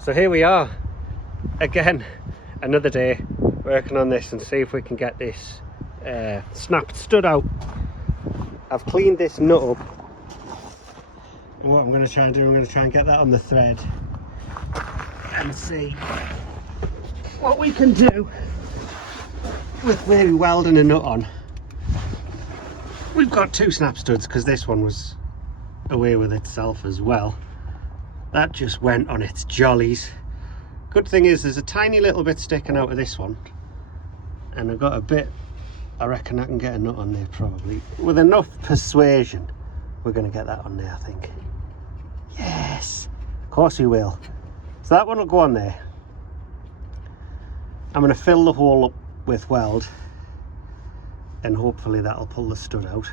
So here we are again, another day working on this and see if we can get this snapped stud out. I've cleaned this nut up, and what I'm going to try and do, I'm going to try and get that on the thread and see what we can do with maybe welding a nut on. We've got two snap studs because this one was away with itself as well. That just went on its jollies. Good thing is there's a tiny little bit sticking out of this one, and I've got a bit, I reckon I can get a nut on there probably. With enough persuasion, we're going to get that on there, I think. Yes, of course we will. So that one will go on there. I'm going to fill the hole up with weld, and hopefully that'll pull the stud out.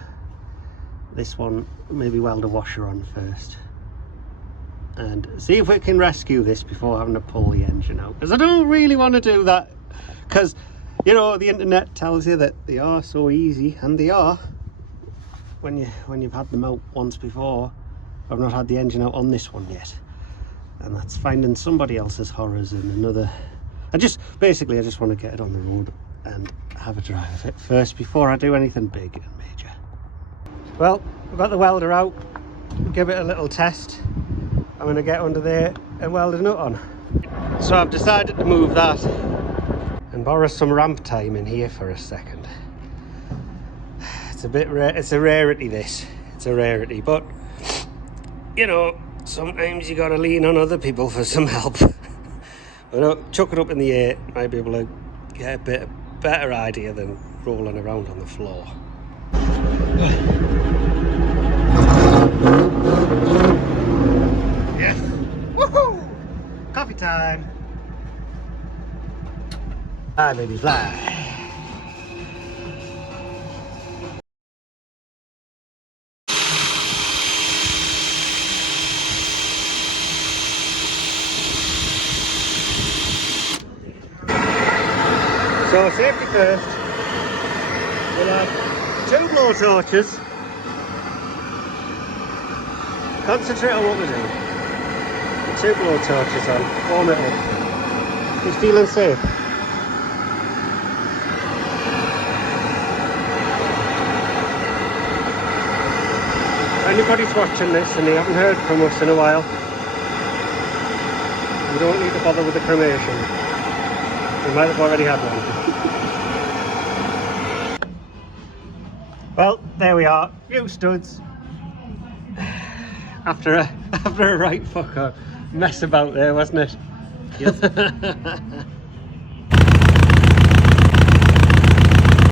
This one, maybe weld a washer on first. And see if we can rescue this before having to pull the engine out, because I don't really want to do that, because you know the internet tells you that they are so easy, and they are when you've had them out once before. I've not had the engine out on this one yet, and that's finding somebody else's horrors in another. I just want to get it on the road and have a drive of it first before I do anything big and major. Well, we've got the welder out, give it a little test. I'm going to get under there and weld a nut on. So I've decided to move that and borrow some ramp time in here for a second. It's a bit rare, it's a rarity this. It's a rarity, but you know, sometimes you got to lean on other people for some help. But chuck it up in the air, might be able to get a bit better idea than rolling around on the floor. Yes! Woohoo! Coffee time! Fly, baby, fly! So safety first. We'll have two blow torches. Concentrate on what we're doing. Two blow torches on, warm it up. You feeling safe? If anybody's watching this and they haven't heard from us in a while, you don't need to bother with the cremation. We might have already had one. Well, there we are, few studs. After a right fucker mess about there, wasn't it? Yes.